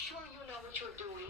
sure you know what you're doing?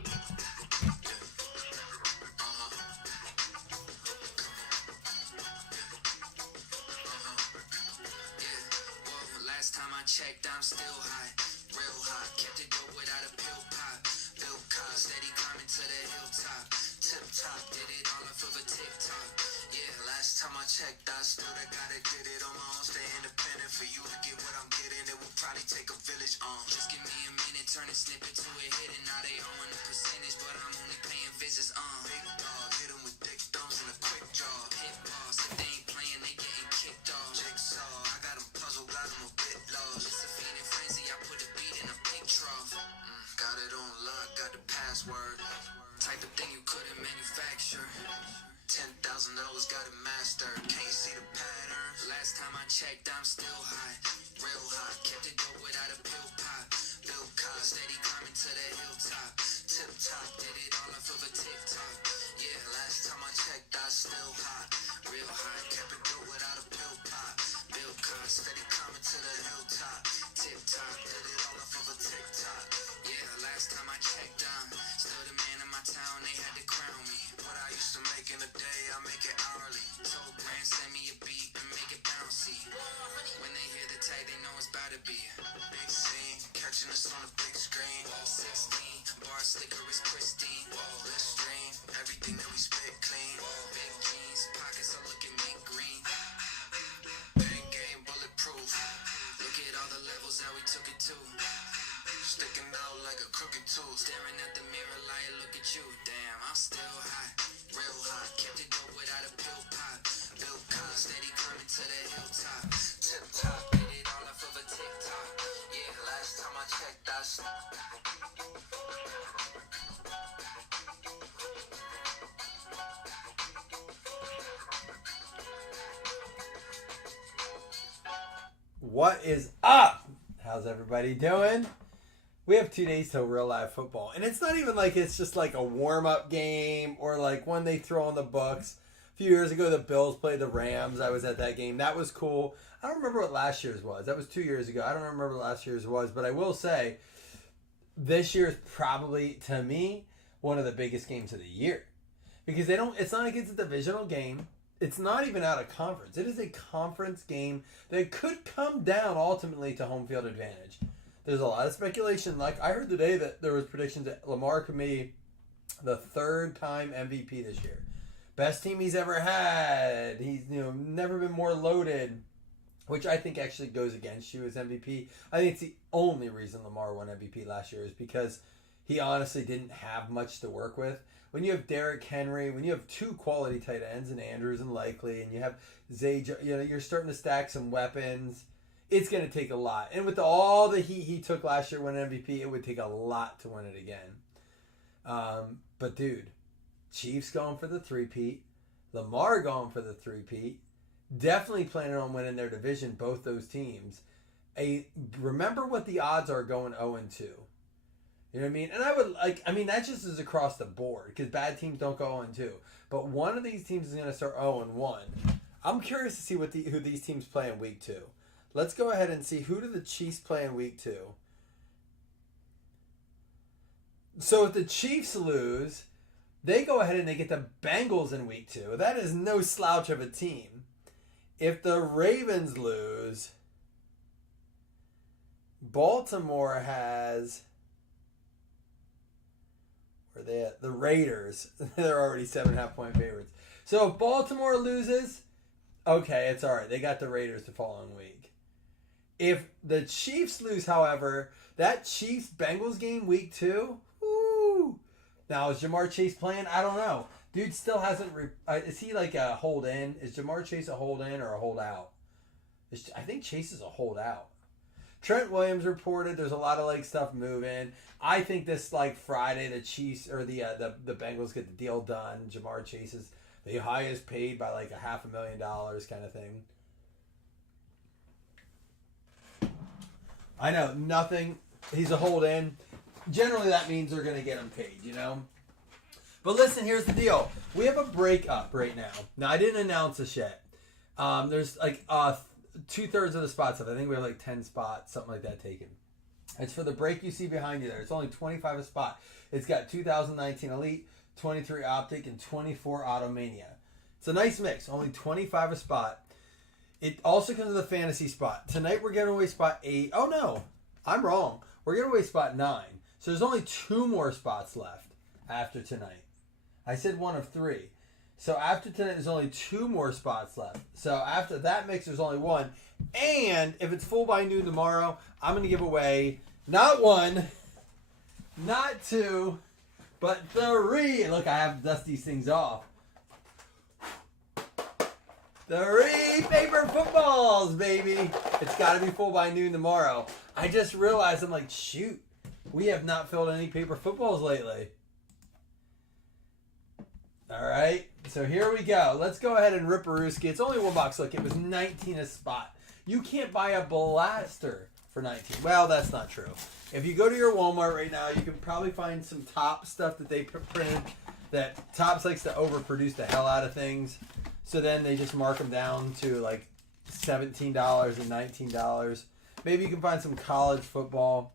Last time I checked, I'm still high, real hot. Kept it dope without a pill pop. Bill Cosby, steady climbing to the hilltop. Tip top, did it all off of a TikTok. Yeah, last time I checked, I still gotta get it on my own. Stay independent. For you to get what I'm getting, it will probably take a village. Just give me a minute, turn a snippet to a hit, and now they owing a percentage, but I'm only paying visits. Big dog, hit 'em with dick thumbs and a quick jaw. Hit boss, if they ain't playing, they getting kicked off. Jigsaw, I got 'em puzzled, got 'em a bit lost. It's a feeding frenzy, I put a beat in a pink trough. Got it on lock, got the password. Type of thing you couldn't manufacture. $10,000 got a master. Can't see the patterns. Last time I checked, I'm still high, real hot. Kept it dope without a pill pop. Bill Cosby, steady climbing to the hilltop. Tip top, did it all off of a TikTok. Yeah, last time I checked, I still hot, real hot. Kept it dope without a pill pop. Bill Cosby, steady climbing to the hilltop. Tip top, did it all off of a TikTok. Yeah, last time I checked, I'm still the man in my town. They had to crown me. What I used to make in a day, I make it hourly. Told Grant, send me a beat and make it bouncy. When they hear the tag, they know it's about to be big scene. Catching us on the big screen. 16, bar slicker is pristine. Let's stream everything that we spit clean. Big jeans, pockets are looking mint green. Bang game, bulletproof. Look at all the levels that we took it to. Sticking out like a crooked tooth. Staring at the mirror like, look at you. Damn, I'm still hot, real hot. Kept it dope without a pill pop. Bill Cosby, steady climbing to the hilltop. Tip top, did it all off of a TikTok. Yeah, last time I checked, What is up? How's everybody doing? We have 2 days till real live football. And it's not even like it's just like a warm-up game or like one they throw on the books. A few years ago, the Bills played the Rams. I was at that game. That was cool. I don't remember what last year's was. That was 2 years ago. I don't remember what last year's was. But I will say, this year is probably, to me, one of the biggest games of the year. Because it's not like it's a divisional game. It's not even out of conference. It is a conference game that could come down ultimately to home field advantage. There's a lot of speculation. Like I heard today that there was predictions that Lamar could be the third-time MVP this year. Best team he's ever had. He's never been more loaded, which I think actually goes against you as MVP. I think it's the only reason Lamar won MVP last year is because he honestly didn't have much to work with. When you have Derrick Henry, when you have two quality tight ends in Andrews and Likely, and you have Zay, you're starting to stack some weapons. It's going to take a lot. And with all the heat he took last year winning MVP, it would take a lot to win it again. But dude, Chiefs going for the three-peat. Lamar going for the three-peat. Definitely planning on winning their division, both those teams. Remember what the odds are going 0-2. You know what I mean? And that just is across the board because bad teams don't go 0-2. But one of these teams is going to start 0-1. I'm curious to see who these teams play in week 2. Let's go ahead and see who do the Chiefs play in week 2. So if the Chiefs lose, they go ahead and they get the Bengals in week 2. That is no slouch of a team. If the Ravens lose, Baltimore has... Where are they at? The Raiders. They're already 7.5-point favorites. So if Baltimore loses, okay, it's all right. They got the Raiders the following week. If the Chiefs lose, however, that Chiefs-Bengals game week 2, whoo. Now, is Jamar Chase playing? I don't know. Dude still hasn't... is he like a hold-in? Is Jamar Chase a hold-in or a hold-out? I think Chase is a hold-out. Trent Williams reported there's a lot of stuff moving. I think this Friday the Chiefs or the Bengals get the deal done. Jamar Chase is the highest paid by $500,000 kind of thing. I know nothing. He's a hold in. Generally that means they're gonna get him paid, But listen, here's the deal. We have a breakup right now. Now I didn't announce this yet. There's 2/3 of the spots. I think we have 10 spots, something like that taken. It's for the break you see behind you there. It's only 25 a spot. It's got 2019 Elite, 23 Optic, and 24 Automania. It's a nice mix. Only 25 a spot. It also comes with a fantasy spot. Tonight we're giving away spot 8. Oh no, I'm wrong. We're giving away spot 9. So there's only 2 more spots left after tonight. I said 1 of 3. So after tonight, there's only 2 more spots left. So after that mix, there's only 1. And if it's full by noon tomorrow, I'm going to give away not 1, not 2, but 3. Look, I have to dust these things off. 3 paper footballs, baby. It's got to be full by noon tomorrow. I just realized, I'm like, shoot, we have not filled any paper footballs lately. All right, so here we go. Let's go ahead and rip a Rooski. It's only 1 box. Look, it was 19 a spot. You can't buy a blaster for 19. Well, that's not true. If you go to your Walmart right now, you can probably find some Top stuff that they printed. That Topps likes to overproduce the hell out of things. So then they just mark them down to like $17 and $19. Maybe you can find some college football.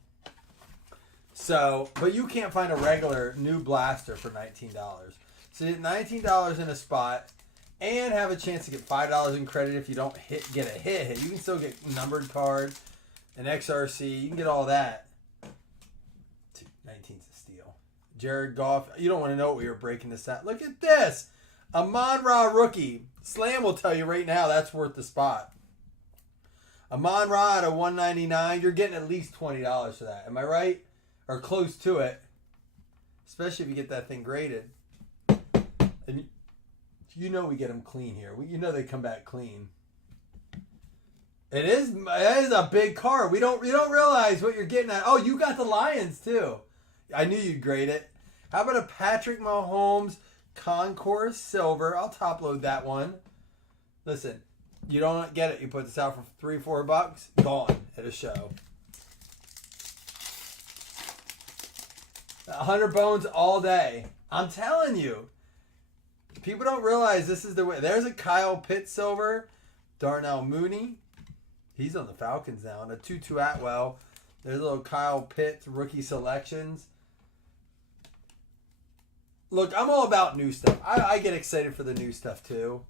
So, but you can't find a regular new blaster for $19. So you get $19 in a spot and have a chance to get $5 in credit if you don't get a hit. You can still get numbered card, an XRC. You can get all that. 19's a steal. Jared Goff. You don't want to know what we were breaking this out. Look at this. Amon-Ra rookie. Slam will tell you right now that's worth the spot. Amon-Ra at a $199. You're getting at least $20 for that. Am I right? Or close to it. Especially if you get that thing graded. And you know we get them clean here. You know they come back clean. It is a big card. You don't realize what you're getting at. Oh, you got the Lions too. I knew you'd grade it. How about a Patrick Mahomes Concourse Silver? I'll top load that one. Listen, you don't get it. You put this out for $3-4. Gone at a show. 100 bones all day. I'm telling you. People don't realize this is the way. There's a Kyle Pitts Silver. Darnell Mooney. He's on the Falcons now. And a Tutu Atwell. There's a little Kyle Pitts rookie selections. Look, I'm all about new stuff. I get excited for the new stuff too.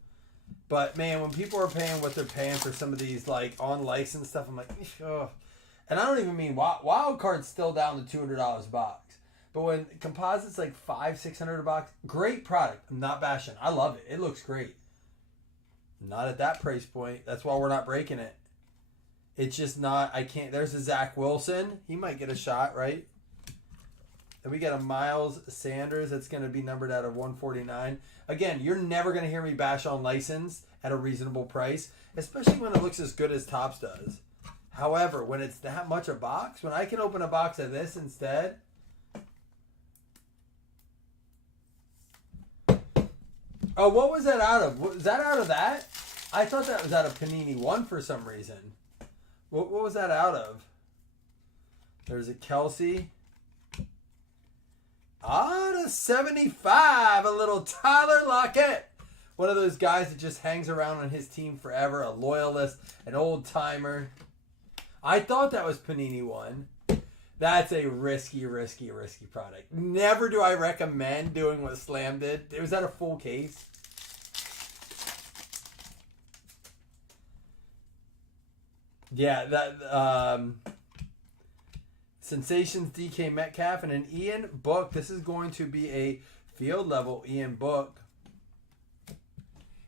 But man, when people are paying what they're paying for some of these like on license stuff, I'm like, ugh. And I don't even mean wild card's still down to $200 a box. But when composites like $500-600 a box, great product. I'm not bashing. I love it. It looks great. Not at that price point. That's why we're not breaking it. It's just not. I can't. There's a Zach Wilson. He might get a shot, right? And we got a Miles Sanders that's going to be numbered out of 149. Again, you're never going to hear me bash on license at a reasonable price, especially when it looks as good as Topps does. However, when it's that much a box, when I can open a box of this instead. Oh, what was that out of? Was that out of that? I thought that was out of Panini 1 for some reason. What was that out of? There's a Kelsey. Out of 75, a little Tyler Lockett. One of those guys that just hangs around on his team forever, a loyalist, an old timer. I thought that was Panini 1. That's a risky product. Never do I recommend doing what Slam did. Was that a full case? Yeah, that Sensations DK Metcalf and an Ian Book. This is going to be a field level Ian Book.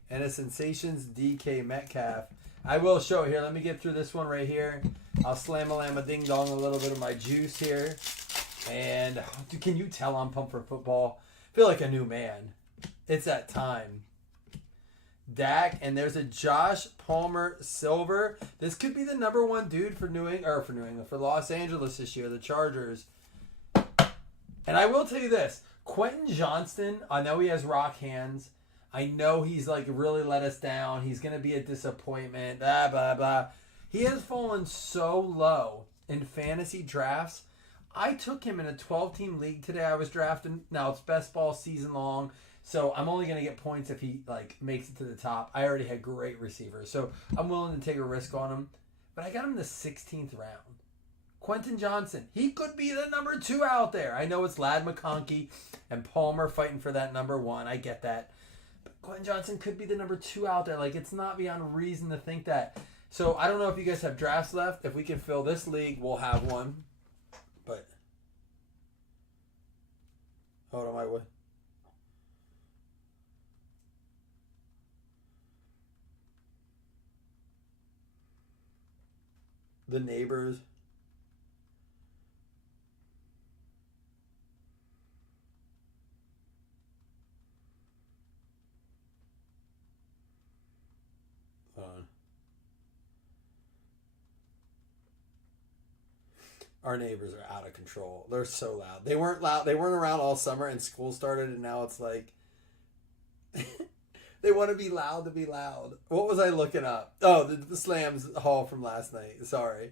And a Sensations DK Metcalf. I will show it here. Let me get through this one right here. I'll slam-a-lam-a-ding-dong a little bit of my juice here. And can you tell I'm pumped for football? I feel like a new man. It's that time. Dak, and there's a Josh Palmer Silver. This could be the number 1 dude for for Los Angeles this year, the Chargers. And I will tell you this. Quentin Johnston, I know he has rock hands. I know he's like really let us down. He's going to be a disappointment. Blah, blah, blah. He has fallen so low in fantasy drafts. I took him in a 12-team league today. I was drafting. Now it's best ball season long, so I'm only going to get points if he like makes it to the top. I already had great receivers, so I'm willing to take a risk on him. But I got him in the 16th round. Quentin Johnson. He could be the number 2 out there. I know it's Ladd McConkey and Palmer fighting for that number 1. I get that. But Quentin Johnson could be the number 2 out there. Like, it's not beyond reason to think that. So, I don't know if you guys have drafts left. If we can fill this league, we'll have one. But, hold on, my way. The neighbors. Our neighbors are out of control. They're so loud. They weren't loud. They weren't around all summer and school started, and now it's like they want to be loud to be loud. What was I looking up? Oh, the Slams haul from last night. Sorry.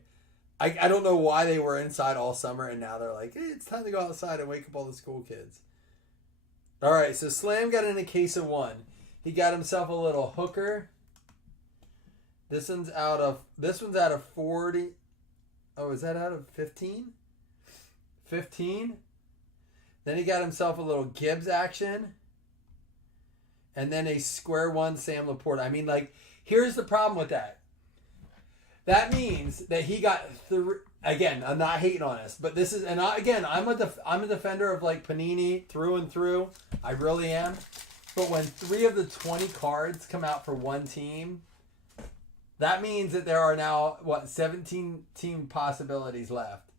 I don't know why they were inside all summer, and now they're like, hey, it's time to go outside and wake up all the school kids. All right, so Slam got in a case of 1. He got himself a little hooker. This one's out of 40. Oh, is that out of 15? 15. Then he got himself a little Gibbs action. And then a square 1 Sam Laporta. I mean, like, here's the problem with that. That means that he got 3. Again, I'm not hating on this, but this is, and I'm a defender of like Panini through and through. I really am. But when 3 of the 20 cards come out for one team, that means that there are now, 17 team possibilities left.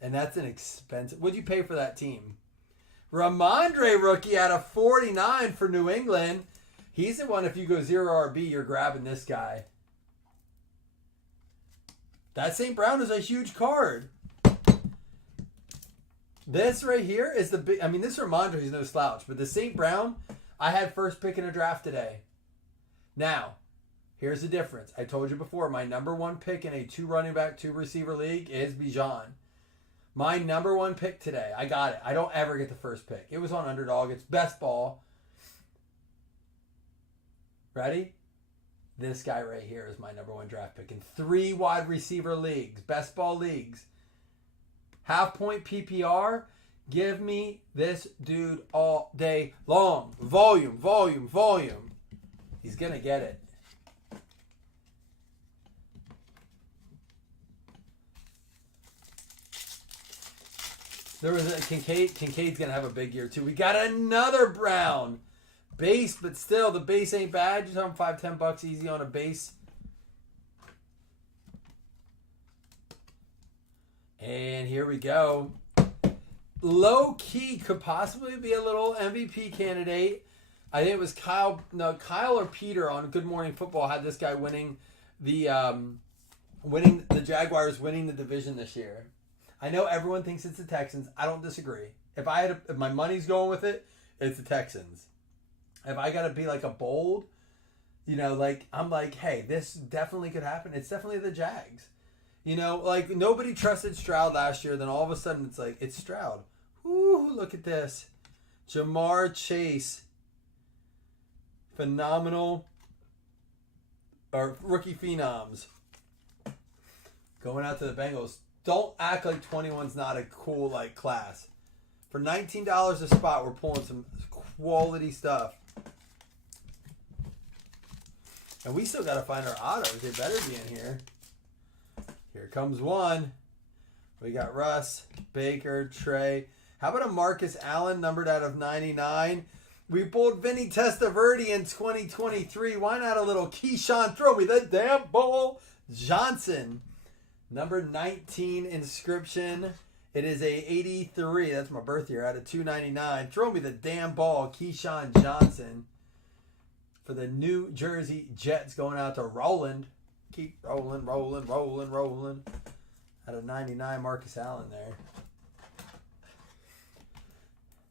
And that's an expensive... What'd you pay for that team? Ramondre rookie out of 49 for New England. He's the one, if you go 0 RB, you're grabbing this guy. That St. Brown is a huge card. This right here is the big... I mean, this Ramondre is no slouch. But the St. Brown, I had first pick in a draft today. Now... Here's the difference. I told you before, my number 1 pick in a 2 running back, 2 receiver league is Bijan. My number 1 pick today, I got it. I don't ever get the first pick. It was on Underdog. It's best ball. Ready? This guy right here is my number 1 draft pick in 3 wide receiver leagues, best ball leagues. Half point PPR. Give me this dude all day long. Volume, volume, volume. He's going to get it. There was a Kincaid. Kincaid's going to have a big year, too. We got another Brown. Base, but still, the base ain't bad. Just on $5-10 easy on a base. And here we go. Low key could possibly be a little MVP candidate. I think it was Kyle or Peter on Good Morning Football had this guy winning the Jaguars winning the division this year. I know everyone thinks it's the Texans. I don't disagree. If my money's going with it, it's the Texans. If I gotta be like a bold, I'm like, hey, this definitely could happen. It's definitely the Jags. Like nobody trusted Stroud last year. Then all of a sudden it's like, it's Stroud. Ooh, look at this. Jamar Chase. Phenomenal. Or rookie phenoms. Going out to the Bengals. Don't act like 21's not a cool class. For $19 a spot, we're pulling some quality stuff. And we still got to find our autos. They better be in here. Here comes one. We got Russ, Baker, Trey. How about a Marcus Allen numbered out of 99? We pulled Vinny Testaverde in 2023. Why not a little Keyshawn? Throw me the damn ball. Johnson. Number 19 inscription. It is a 83. That's my birth year out of 299. Throw me the damn ball. Keyshawn Johnson. For the New Jersey Jets going out to Roland. Keep rolling, rolling, rolling, rolling. Out of 99, Marcus Allen there.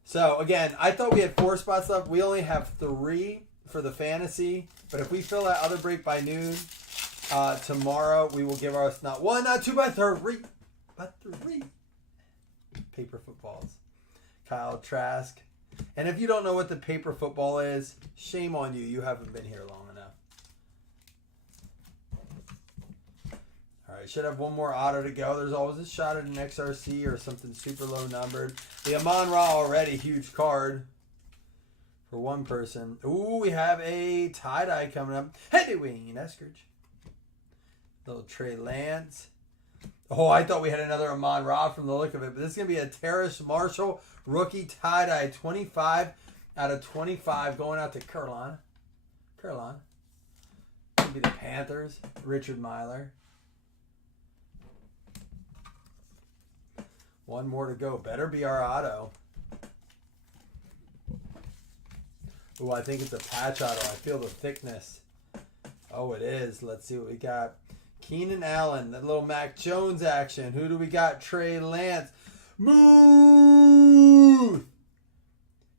So, again, I thought we had 4 spots left. We only have 3 for the fantasy. But if we fill that other break by noon, tomorrow we will give us not 1, not 2, but 3. But 3. Paper footballs. Kyle Trask. And if you don't know what the paper football is, shame on you. You haven't been here long enough. All right, should have one more auto to go. There's always a shot at an XRC or something super low numbered. The Amon-Ra already, huge card for one person. Ooh, we have a tie-dye coming up. Hey, Wayne Eskridge. Little Trey Lance. Oh, I thought we had another Amon-Ra from the look of it. But this is going to be a Terrace Marshall rookie tie-dye. 25 out of 25 going out to Carolina. Carolina. Going to be the Panthers. Richard Myler. One more to go. Better be our auto. Oh, I think it's a patch auto. I feel the thickness. Oh, it is. Let's see what we got. Keenan Allen, that little Mac Jones action. Who do we got? Trey Lance. Move!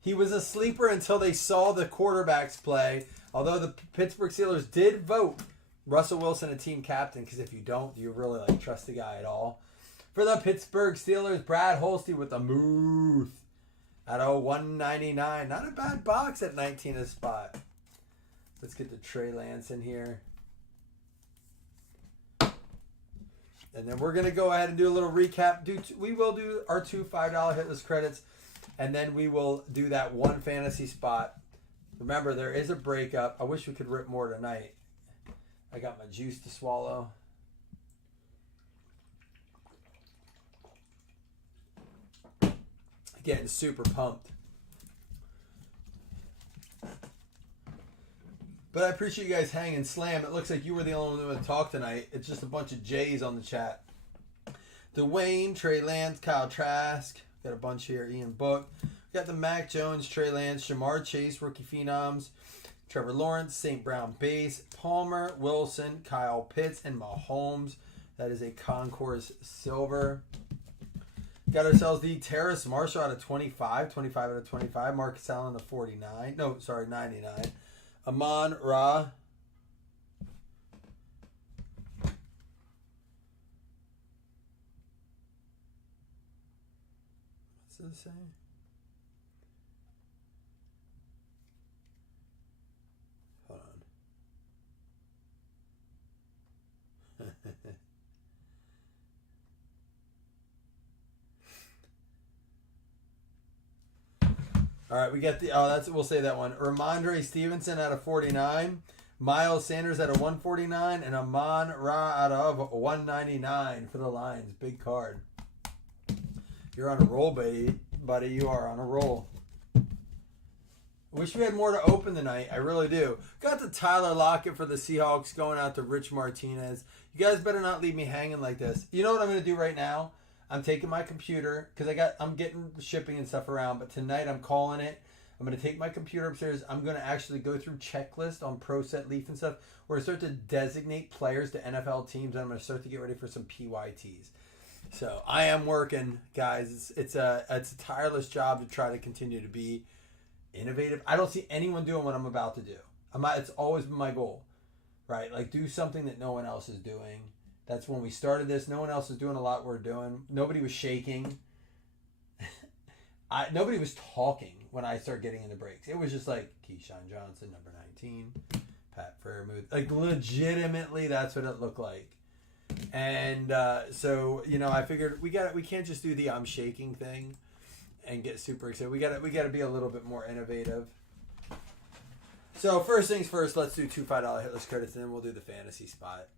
He was a sleeper until they saw the quarterbacks play. Although the Pittsburgh Steelers did vote Russell Wilson a team captain, because if you don't, do you really trust the guy at all? For the Pittsburgh Steelers, Brad Holsty with a move at 199. Not a bad box at 19 a spot. Let's get the Trey Lance in here. And then we're going to go ahead and do a little recap. We will do our two $5 hitless credits. And then we will do that one fantasy spot. Remember, there is a breakup. I wish we could rip more tonight. I got my juice to swallow. Getting super pumped. But I appreciate you guys hanging. Slam, it looks like you were the only one to talk tonight. It's just a bunch of J's on the chat. Dwayne, Trey Lance, Kyle Trask. Got a bunch here. Ian Book. Got the Mac Jones, Trey Lance, Jamar Chase, rookie phenoms. Trevor Lawrence, St. Brown base. Palmer, Wilson, Kyle Pitts, and Mahomes. That is a Concourse Silver. Got ourselves the Terrace Marshall out of 25. 25 out of 25. Marcus Allen of 49. No, sorry, 99. Amon-Ra. What's this say? Hold on. All right, we get the we'll say that one. Ramondre Stevenson out of 49, Miles Sanders out of 149, and Amon-Ra out of 199 for the Lions. Big card. You're on a roll, buddy. You are on a roll. I wish we had more to open tonight. I really do. Got the Tyler Lockett for the Seahawks going out to Rich Martinez. You guys better not leave me hanging like this. You know what I'm going to do right now? I'm taking my computer because I'm getting shipping and stuff around. But tonight I'm calling it. I'm going to take my computer upstairs. I'm going to actually go through checklist on Pro Set Leaf and stuff where I start to designate players to NFL teams. And I'm going to start to get ready for some PYTs. So I am working, guys. It's a tireless job to try to continue to be innovative. I don't see anyone doing what I'm about to do. It's always been my goal, right? Like do something that no one else is doing. That's when we started this. No one else is doing a lot we're doing. Nobody was shaking. Nobody was talking when I started getting into breaks. It was just like Keyshawn Johnson, number 19, Pat Fairmouth. Like legitimately, that's what it looked like. And so I figured we can't just do the I'm shaking thing and get super excited. We got to be a little bit more innovative. So first things first, let's do two $5 hitless credits, and then we'll do the fantasy spot.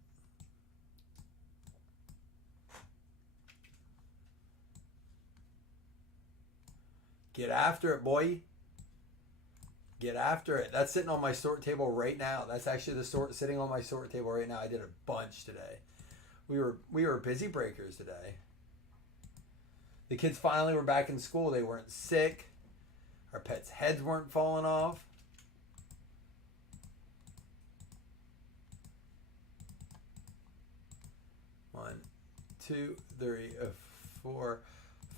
Get after it, boy. Get after it. That's sitting on my sort table right now. That's actually the sort sitting on my sort table right now. I did a bunch today. We were busy breakers today. The kids finally were back in school. They weren't sick. Our pets' heads weren't falling off. One, two, three, four,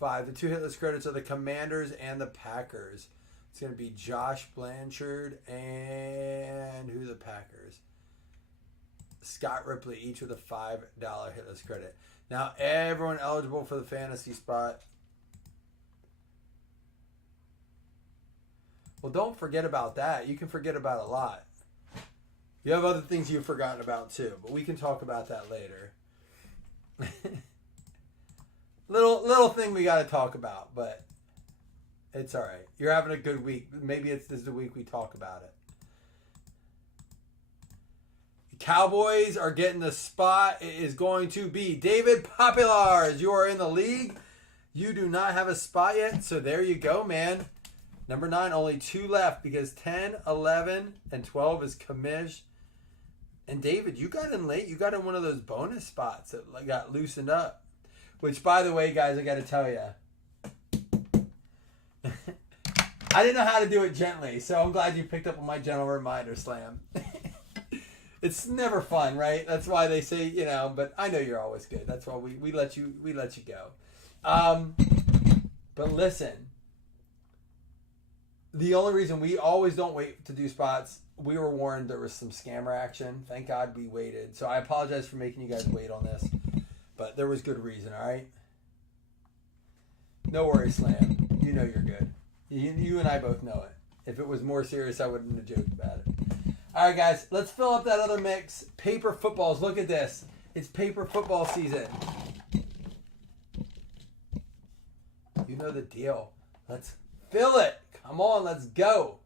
5. The two hitless credits are the Commanders and the Packers. It's going to be Josh Blanchard and who the Packers? Scott Ripley, each with a $5 hitless credit. Now everyone eligible for the fantasy spot. Well, don't forget about that. You can forget about a lot. You have other things you've forgotten about too, but we can talk about that later. little thing we got to talk about, but it's all right. You're having a good week. Maybe this is the week we talk about it. The Cowboys are getting the spot. It is going to be David Populars. You are in the league. You do not have a spot yet, so there you go, man. Number 9, only 2 left because 10, 11, and 12 is commish. And David, you got in late. You got in one of those bonus spots that got loosened up. Which, by the way, guys, I got to tell you. I didn't know how to do it gently, so I'm glad you picked up on my gentle reminder, Slam. It's never fun, right? That's why they say, but I know you're always good. That's why we let you go. But listen. The only reason we always don't wait to do spots, we were warned there was some scammer action. Thank God we waited. So I apologize for making you guys wait on this. But there was good reason, all right? No worries, Slam. You know you're good. You and I both know it. If it was more serious, I wouldn't have joked about it. All right, guys. Let's fill up that other mix. Paper footballs. Look at this. It's paper football season. You know the deal. Let's fill it. Come on, let's go.